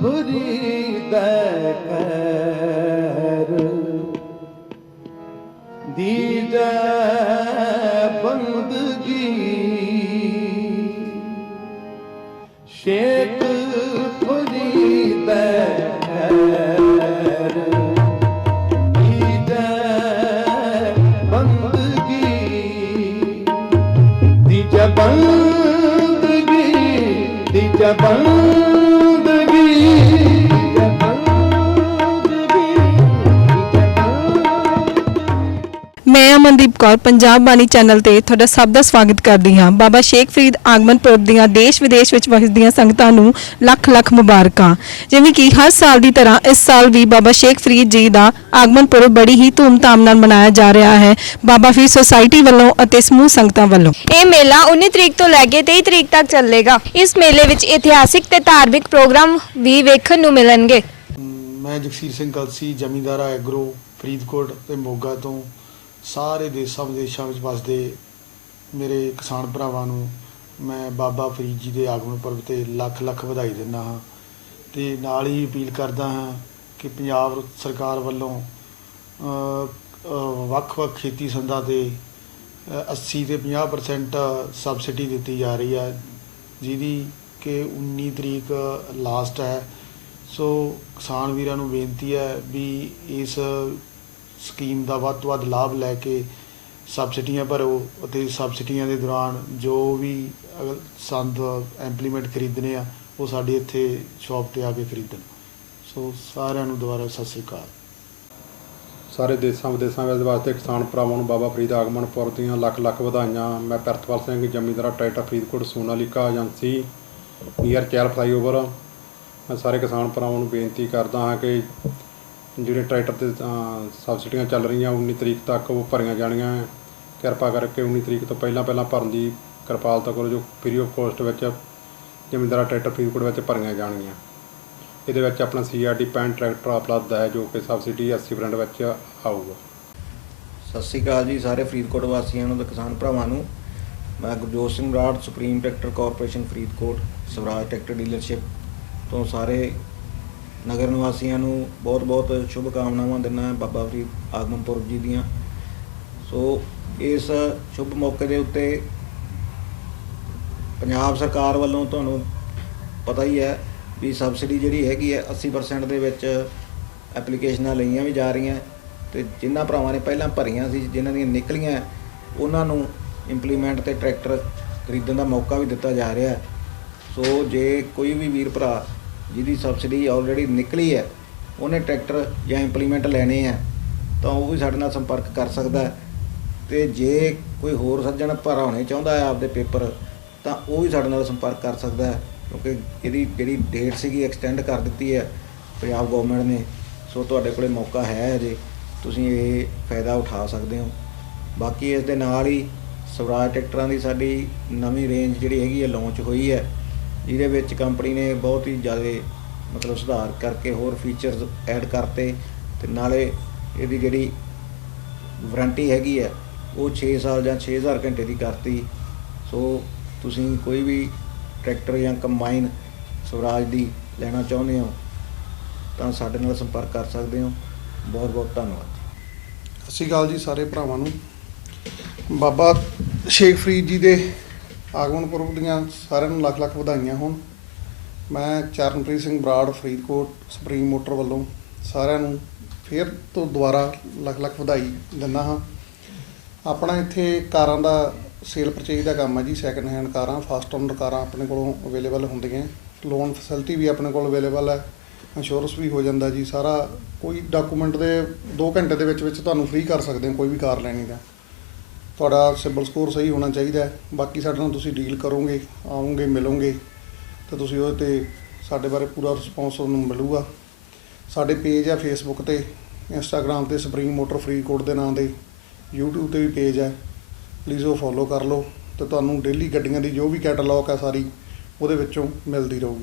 ਫਰੀਦਾ ਕਰ ਦੀਦਾ ਬੰਦਗੀ ਸ਼ੇਖ ਫਰੀਦਾ ਕਰ ਬੰਦਗੀ ਦੀ ਬੰਦਗੀ ਮੈਂ ਅਮਨਦੀਪ ਕੌਰ ਪੰਜਾਬ ਬਾਣੀ ਚੈਨਲ ਤੇ ਤੁਹਾਡਾ ਸਭ ਦਾ ਸਵਾਗਤ ਕਰਦੀ ਹਾਂ। ਬਾਬਾ ਸ਼ੇਖ ਫਰੀਦ ਆਗਮਨ ਪੁਰਬ ਦੀਆਂ ਦੇਸ਼ ਵਿਦੇਸ਼ ਵਿੱਚ ਵਸਦੀਆਂ ਸੰਗਤਾਂ ਨੂੰ ਲੱਖ ਲੱਖ ਮੁਬਾਰਕਾਂ। ਜਿਵੇਂ ਕਿ ਹਰ ਸਾਲ ਦੀ ਤਰ੍ਹਾਂ ਇਸ ਸਾਲ ਵੀ ਬਾਬਾ ਸ਼ੇਖ ਫਰੀਦ ਜੀ ਦਾ ਆਗਮਨ ਪੁਰਬ ਬੜੀ ਹੀ ਧੂਮਧਾਮ ਨਾਲ ਮਨਾਇਆ ਜਾ ਰਿਹਾ ਹੈ। ਬਾਬਾ ਫਰੀਦ ਸੁਸਾਇਟੀ ਵੱਲੋਂ ਅਤੇ ਸਮੂਹ ਸੰਗਤਾਂ ਵੱਲੋਂ। ਇਹ ਮੇਲਾ 19 ਤਰੀਕ ਤੋਂ ਲੈ ਕੇ 23 ਤਰੀਕ ਤੱਕ ਚੱਲੇਗਾ। ਇਸ ਮੇਲੇ ਵਿੱਚ ਇਤਿਹਾਸਿਕ ਤੇ ਧਾਰਮਿਕ ਪ੍ਰੋਗਰਾਮ ਵੀ ਵੇਖਣ ਨੂੰ ਮਿਲਣਗੇ। ਮੈਂ ਜਗਸੀਰ ਸਿੰਘ ਕਲਸੀ ਜ਼ਮੀਂਦਾਰਾ ਐਗਰੋ ਫਰੀਦਕੋਟ ਤੇ ਮੋਗਾ ਤੋਂ। ਸਾਰੇ ਦੇਸ਼ਾਂ ਵਿਦੇਸ਼ਾਂ ਵਿੱਚ ਵਸਦੇ ਮੇਰੇ ਕਿਸਾਨ ਭਰਾਵਾਂ ਨੂੰ ਮੈਂ ਬਾਬਾ ਫਰੀਦ ਜੀ ਦੇ ਆਗਮਨ ਪਰਬ ਤੇ ਲੱਖ ਲੱਖ ਵਧਾਈ ਦਿੰਦਾ ਹਾਂ ਤੇ ਨਾਲ ਹੀ ਅਪੀਲ ਕਰਦਾ ਹਾਂ ਕਿ ਪੰਜਾਬ ਸਰਕਾਰ ਵੱਲੋਂ ਵੱਖ-ਵੱਖ ਖੇਤੀ ਸੰਦਾਂ ਤੇ ਅ, 80 ਤੇ 50% ਸਬਸਿਡੀ ਦਿੱਤੀ ਜਾ ਰਹੀ ਹੈ ਜਿਹਦੀ ਕਿ 19 ਤਰੀਕ ਲਾਸਟ ਹੈ। ਸੋ ਕਿਸਾਨ ਵੀਰਾਂ ਨੂੰ ਬੇਨਤੀ ਹੈ ਵੀ ਇਸ ਸਕੀਮ ਦਾ ਵੱਧ ਤੋਂ ਵੱਧ ਲਾਭ ਲੈ ਕੇ ਸਬਸਿਡੀਆਂ ਭਰੋ ਅਤੇ ਸਬਸਿਡੀਆਂ ਦੇ ਦੌਰਾਨ ਜੋ ਵੀ ਅਗਰ ਸੰਦ ਇੰਪਲੀਮੈਂਟ ਖਰੀਦਣੇ ਆ, ਉਹ ਸਾਡੇ ਇੱਥੇ ਸ਼ਾਪ ਤੇ ਆ ਕੇ ਖਰੀਦਣ। ਸੋ ਸਾਰਿਆਂ ਨੂੰ ਦੁਬਾਰਾ ਸਤਿ ਸ੍ਰੀ ਅਕਾਲ। ਸਾਰੇ ਦੇਸ਼ਾਂ ਵਿਦੇਸ਼ਾਂ ਵਿੱਚ ਵਾਸਤੇ ਕਿਸਾਨ ਭਰਾਵਾਂ ਨੂੰ ਬਾਬਾ ਫਰੀਦ ਆਗਮਨ ਪੁਰਬ ਦੀਆਂ ਲੱਖ ਲੱਖ ਵਧਾਈਆਂ। ਮੈਂ Pritpal Singh Zamindara tractor Faridkot, Sonalika agency, near Chail flyover. ਮੈਂ ਸਾਰੇ ਕਿਸਾਨ ਭਰਾਵਾਂ ਨੂੰ ਬੇਨਤੀ ਕਰਦਾ ਹਾਂ ਕਿ ਜਿਹੜੇ ਟਰੈਕਟਰ ਤੇ ਸਬਸਿਡੀਆਂ ਚੱਲ ਰਹੀਆਂ 19 ਤਰੀਕ ਤੱਕ ਉਹ ਭਰੀਆਂ ਜਾਣੀਆਂ ਹੈ। ਕਿਰਪਾ ਕਰਕੇ 19 ਤਰੀਕ ਤੋਂ ਪਹਿਲਾਂ ਪਹਿਲਾਂ ਭਰਨ ਦੀ ਕਿਰਪਾਲਤਾ ਕਰੋ, ਜੋ ਫ੍ਰੀ ਆਫ ਕੋਸਟ ਵਿੱਚ ਜ਼ਮੀਂਦਾਰਾ ਟਰੈਕਟਰ ਫਰੀਦਕੋਟ ਵਿੱਚ ਭਰੀਆਂ ਜਾਣਗੀਆਂ। ਇਹਦੇ ਵਿੱਚ ਆਪਣਾ ਸੀਆਰਡੀ ਪੈਨ ਟਰੈਕਟਰ ਉਪਲਬਧ ਹੈ, ਜੋ ਕਿ ਸਬਸਿਡੀ 80% ਵਿੱਚ ਆਊਗਾ। ਸਤਿ ਸ਼੍ਰੀ ਅਕਾਲ ਜੀ ਸਾਰੇ ਫਰੀਦਕੋਟ ਵਾਸੀਆਂ ਨੂੰ ਤੇ ਕਿਸਾਨ ਭਰਾਵਾਂ ਨੂੰ। ਮੈਂ Gurjot Singh Brar supreme tractor corporation Faridkot, Swaraj tractor dealership ਤੋਂ ਸਾਰੇ ਨਗਰ ਨਿਵਾਸੀਆਂ ਨੂੰ ਬਹੁਤ-ਬਹੁਤ ਸ਼ੁਭ ਕਾਮਨਾਵਾਂ ਦਿੰਦਾ ਬਾਬਾ ਫਰੀਦ ਆਗਮਨਪੁਰ ਜੀ ਦੀਆਂ। ਸੋ ਇਸ ਸ਼ੁਭ ਮੌਕੇ ਦੇ ਉੱਤੇ ਪੰਜਾਬ ਸਰਕਾਰ ਵੱਲੋਂ ਤੁਹਾਨੂੰ ਪਤਾ ਹੀ ਹੈ ਵੀ ਸਬਸਿਡੀ ਜਿਹੜੀ ਹੈਗੀ ਹੈ 80% ਦੇ ਵਿੱਚ ਐਪਲੀਕੇਸ਼ਨਾਂ ਲਈਆਂ ਵੀ ਜਾ ਰਹੀਆਂ ਤੇ ਜਿਨ੍ਹਾਂ ਭਰਾਵਾਂ ਨੇ ਪਹਿਲਾਂ ਭਰੀਆਂ ਸੀ, ਜਿਨ੍ਹਾਂ ਦੀਆਂ ਨਿਕਲੀਆਂ, ਉਹਨਾਂ ਨੂੰ ਇੰਪਲੀਮੈਂਟ ਤੇ ਟਰੈਕਟਰ ਖਰੀਦਣ ਦਾ ਮੌਕਾ ਵੀ ਦਿੱਤਾ ਜਾ ਰਿਹਾ ਸੋ ਜੇ ਕੋਈ ਵੀ ਵੀਰ ਭਰਾ ਜਿਹਦੀ ਸਬਸਿਡੀ ਆਲਰੇਡੀ ਨਿਕਲੀ ਹੈ, ਉਹਨੇ ਟਰੈਕਟਰ ਜਾਂ ਇੰਪਲੀਮੈਂਟ ਲੈਣੇ ਆ ਤਾਂ ਉਹ ਵੀ ਸਾਡੇ ਨਾਲ ਸੰਪਰਕ ਕਰ ਸਕਦਾ ਹੈ। ਤੇ ਜੇ ਕੋਈ ਹੋਰ ਸੱਜਣ ਭਰਾਉਣੇ ਚਾਹੁੰਦਾ ਹੈ ਆਪਦੇ ਪੇਪਰ ਤਾਂ ਉਹ ਵੀ ਸਾਡੇ ਨਾਲ ਸੰਪਰਕ ਕਰ ਸਕਦਾ ਹੈ, ਕਿਉਂਕਿ ਇਹਦੀ ਜਿਹੜੀ ਡੇਟ ਸੀਗੀ ਐਕਸਟੈਂਡ ਕਰ ਦਿੱਤੀ ਹੈ ਪੰਜਾਬ ਗਵਰਨਮੈਂਟ ਨੇ, ਸੋ ਤੁਹਾਡੇ ਕੋਲੇ ਮੌਕਾ ਹੈ ਅਜੇ ਤੁਸੀਂ ਇਹ ਫਾਇਦਾ ਉਠਾ ਸਕਦੇ ਹੋ। ਬਾਕੀ ਇਸ ਦੇ ਨਾਲ ਹੀ ਸਵਰਾਜ ਟਰੈਕਟਰਾਂ ਦੀ ਸਾਡੀ ਨਵੀਂ ਰੇਂਜ ਜਿਹੜੀ ਹੈਗੀ ਹੈ ਲਾਂਚ ਹੋਈ ਹੈ। ਜਿਹਦੇ ਵਿੱਚ ਕੰਪਨੀ ਨੇ ਬਹੁਤ ਹੀ ਜ਼ਿਆਦਾ ਮਤਲਬ ਸੁਧਾਰ ਕਰਕੇ ਹੋਰ ਫੀਚਰਸ ਐਡ ਕਰਤੇ ਤੇ ਨਾਲੇ ਇਹਦੀ ਜਿਹੜੀ ਵਾਰੰਟੀ ਹੈਗੀ ਹੈ, ਉਹ 6 ਸਾਲ ਜਾਂ 6000 ਘੰਟੇ ਦੀ ਕਰਤੀ। ਸੋ ਤੁਸੀਂ ਕੋਈ ਵੀ ਟਰੈਕਟਰ ਜਾਂ ਕੰਬਾਈਨ ਸਵਰਾਜ ਦੀ ਲੈਣਾ ਚਾਹੁੰਦੇ ਹੋ, ਤਾਂ ਸਾਡੇ ਨਾਲ ਸੰਪਰਕ ਕਰ ਸਕਦੇ ਹੋ। ਬਹੁਤ ਬਹੁਤ ਧੰਨਵਾਦ ਸਤਿ ਸ਼੍ਰੀ ਅਕਾਲ ਜੀ ਸਾਰੇ ਭਰਾਵਾਂ ਨੂੰ। ਬਾਬਾ ਸ਼ੇਖ ਫਰੀਦ ਜੀ ਦੇ ਆਗਮਨ ਪੁਰਬ ਦੀਆਂ ਸਾਰਿਆਂ ਨੂੰ ਲੱਖ ਲੱਖ ਵਧਾਈਆਂ ਹੋਣ। ਮੈਂ ਚਰਨਪ੍ਰੀਤ ਸਿੰਘ ਬਰਾੜ, ਫਰੀਦਕੋਟ ਸੁਪਰੀਮ ਮੋਟਰ ਵੱਲੋਂ ਸਾਰਿਆਂ ਨੂੰ ਫੇਰ ਤੋਂ ਦੁਬਾਰਾ ਲੱਖ ਲੱਖ ਵਧਾਈ ਦਿੰਦਾ ਹਾਂ। ਆਪਣਾ ਇੱਥੇ ਕਾਰਾਂ ਦਾ ਸੇਲ ਪਰਚੇਜ ਦਾ ਕੰਮ ਹੈ ਜੀ ਸੈਕੰਡ ਹੈਂਡ ਕਾਰਾਂ ਫਸਟ ਓਨਰ ਕਾਰਾਂ ਆਪਣੇ ਕੋਲੋਂ ਅਵੇਲੇਬਲ ਹੁੰਦੀਆਂ। ਲੋਨ ਫੈਸਿਲਿਟੀ ਵੀ ਆਪਣੇ ਕੋਲ ਅਵੇਲੇਬਲ ਹੈ ਇੰਸ਼ੋਰੈਂਸ ਵੀ ਹੋ ਜਾਂਦਾ ਜੀ, ਸਾਰਾ ਕੋਈ ਡਾਕੂਮੈਂਟ ਦੇ 2 ਘੰਟੇ ਦੇ ਵਿੱਚ ਵਿੱਚ ਤੁਹਾਨੂੰ ਫ੍ਰੀ ਕਰ ਸਕਦੇ ਹੋ, ਕੋਈ ਵੀ ਕਾਰ ਲੈਣੀ ਦਾ। ਤੁਹਾਡਾ ਸਿਬਲ ਸਕੋਰ ਸਹੀ ਹੋਣਾ ਚਾਹੀਦਾ ਬਾਕੀ ਸਾਡੇ ਨਾਲ ਤੁਸੀਂ ਡੀਲ ਕਰੋਗੇ ਆਉਂਗੇ ਮਿਲੋਗੇ, ਤਾਂ ਤੁਸੀਂ ਉਹਦੇ ਤੇ ਸਾਡੇ ਬਾਰੇ ਪੂਰਾ ਰਿਸਪੌਂਸ ਤੁਹਾਨੂੰ ਮਿਲੂਗਾ। ਸਾਡੇ ਪੇਜ ਆ ਫੇਸਬੁੱਕ ਤੇ ਇੰਸਟਾਗ੍ਰam ਤੇ ਸੁਪਰੀਮ ਮੋਟਰ ਫਰੀ ਫਰੀਦਕੋਟ ਦੇ ਨਾਂ ਦੇ YouTube ਤੇ ਵੀ ਪੇਜ ਹੈ। ਪਲੀਜ਼ ਉਹ ਫੋਲੋ ਕਰ ਲਓ ਤੇ ਤੁਹਾਨੂੰ ਡੇਲੀ ਗੱਡੀਆਂ ਦੀ ਜੋ ਵੀ ਕੈਟਲੌਗ ਹੈ ਸਾਰੀ, ਉਹਦੇ ਵਿੱਚੋਂ ਮਿਲਦੀ ਰਹੂਗੀ।